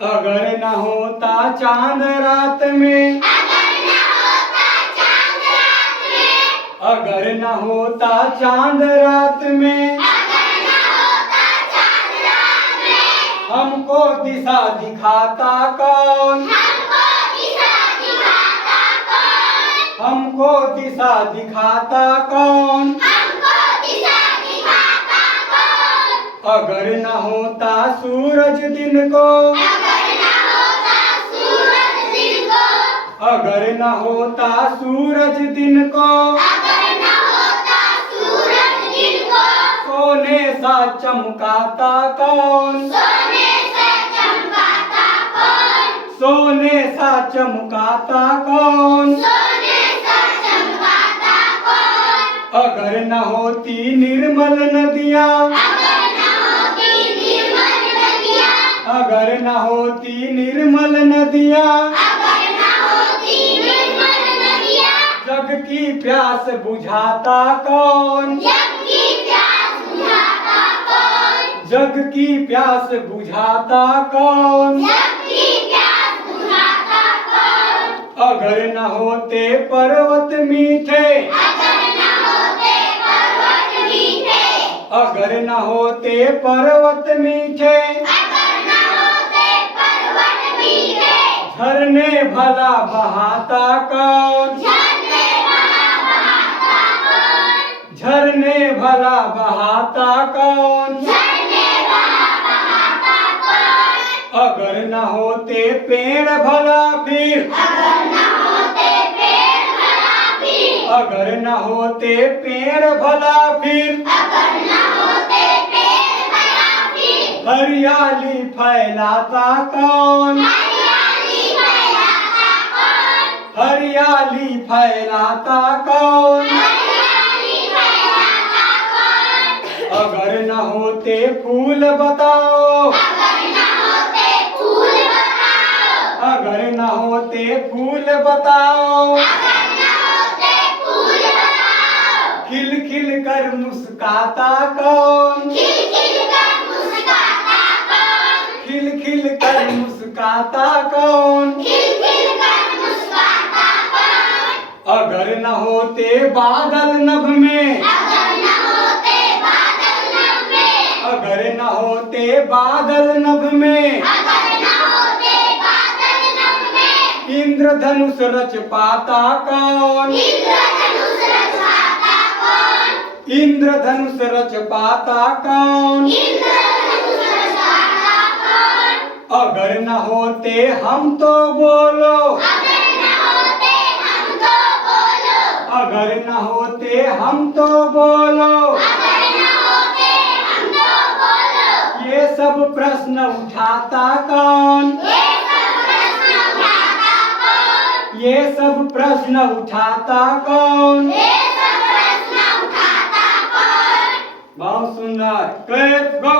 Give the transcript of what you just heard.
अगर न होता चांद रात में, अगर न होता चांद रात में, हमको दिशा दिखाता कौन, हमको दिशा दिखाता कौन। अगर न होता सूरज दिन को, अगर न होता सूरज दिन को, सोने सा चमकाता कौन, सोने सा चमकाता कौन। अगर न होती निर्मल नदियाँ, अगर न होती निर्मल नदियाँ, जग की प्यास बुझाता कौन, जग की प्यास बुझाता कौन। अगर न होते पर्वत मीठे, अगर न होते पर्वत मीठे, झरने भला बहाता कौन, झरने भला बहाता कौन। अगर न होते पेड़ भला फिर, अगर न होते पेड़ भला फिर, हरियाली फैलाता कौन, हरियाली फैलाता कौन। अगर न होते फूल बताओ, अगर न होते फूल बताओ, खिल खिल कर मुस्काता कौन, खिल खिल कर मुस्काता कौन। अगर न होते बादल नभ में, अगर न होते बादल नभ में, इंद्रधनुष रच पाता कौन, इंद्रधनुष रच पाता कौन। अगर न होते हम तो बोलो, अगर न होते हम तो बोलो, ये सब प्रश्न उठाता कौन, ये सब प्रश्न उठाता कौन। बहुत सुंदर। क्लियर, गो।